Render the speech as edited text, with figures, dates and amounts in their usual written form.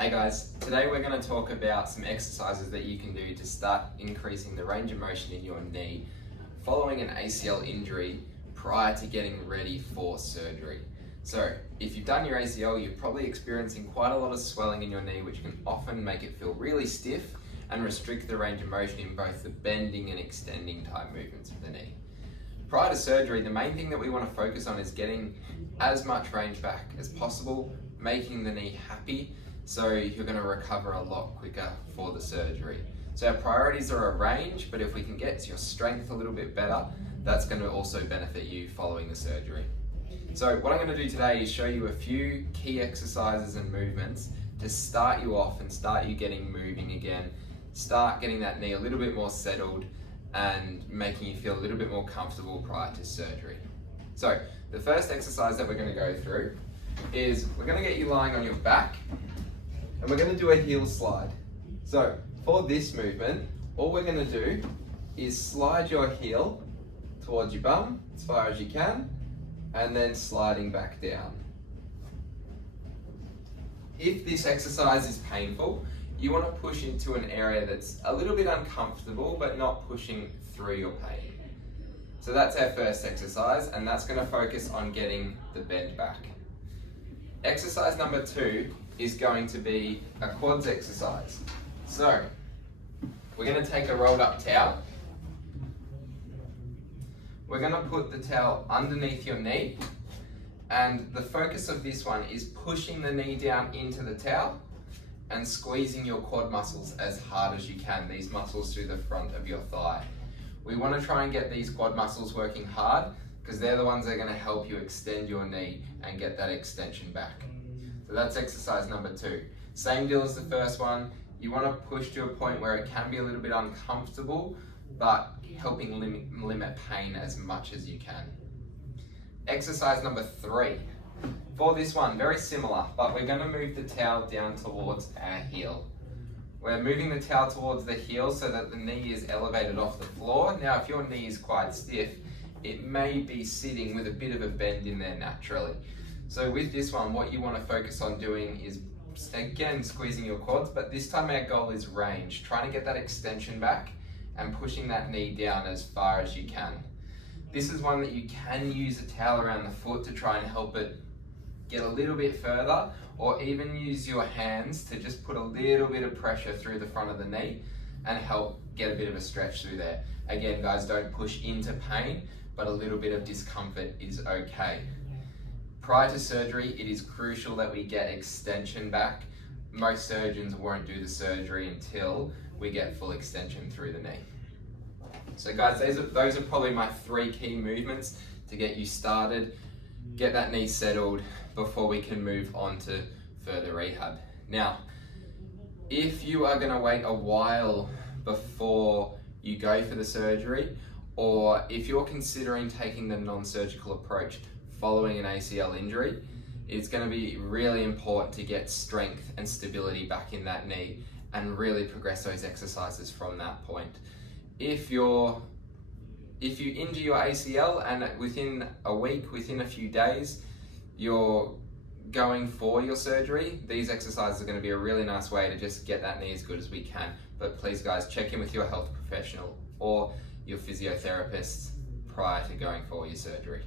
Hey guys, today we're going to talk about some exercises that you can do to start increasing the range of motion in your knee following an ACL injury prior to getting ready for surgery. So if you've done your ACL, you're probably experiencing quite a lot of swelling in your knee, which can often make it feel really stiff and restrict the range of motion in both the bending and extending type movements of the knee. Prior to surgery, the main thing that we want to focus on is getting as much range back as possible, making the knee happy, so you're going to recover a lot quicker for the surgery. So our priorities are a range, but if we can get your strength a little bit better, that's going to also benefit you following the surgery. So what I'm going to do today is show you a few key exercises and movements to start you off and start you getting moving again, start getting that knee a little bit more settled and making you feel a little bit more comfortable prior to surgery. So the first exercise that we're going to go through is we're going to get you lying on your back and we're going to do a heel slide. So for this movement, all we're going to do is slide your heel towards your bum as far as you can and then sliding back down. If this exercise is painful, you want to push into an area that's a little bit uncomfortable but not pushing through your pain. So that's our first exercise, and that's going to focus on getting the bend back. Exercise number 2 is going to be a quads exercise. So we're going to take a rolled up towel. We're going to put the towel underneath your knee, and the focus of this one is pushing the knee down into the towel and squeezing your quad muscles as hard as you can, these muscles through the front of your thigh. We want to try and get these quad muscles working hard because they're the ones that are going to help you extend your knee and get that extension back. So that's exercise number 2. Same deal as the first one. You want to push to a point where it can be a little bit uncomfortable, but helping limit pain as much as you can. Exercise number 3. For this one, very similar, but we're going to move the towel down towards our heel. We're moving the towel towards the heel so that the knee is elevated off the floor. Now, if your knee is quite stiff, it may be sitting with a bit of a bend in there naturally. So with this one, what you want to focus on doing is, again, squeezing your quads, but this time our goal is range, trying to get that extension back and pushing that knee down as far as you can. This is one that you can use a towel around the foot to try and help it get a little bit further, or even use your hands to just put a little bit of pressure through the front of the knee and help get a bit of a stretch through there. Again, guys, don't push into pain, but a little bit of discomfort is okay. Prior to surgery, it is crucial that we get extension back. Most surgeons won't do the surgery until we get full extension through the knee. So guys, those are probably my 3 key movements to get you started, get that knee settled before we can move on to further rehab. Now, if you are going to wait a while before you go for the surgery, or if you're considering taking the non-surgical approach following an ACL injury, it's going to be really important to get strength and stability back in that knee and really progress those exercises from that point. If you injure your ACL and within a week, within a few days, you're going for your surgery, these exercises are going to be a really nice way to just get that knee as good as we can. But please guys, check in with your health professional or your physiotherapist prior to going for your surgery.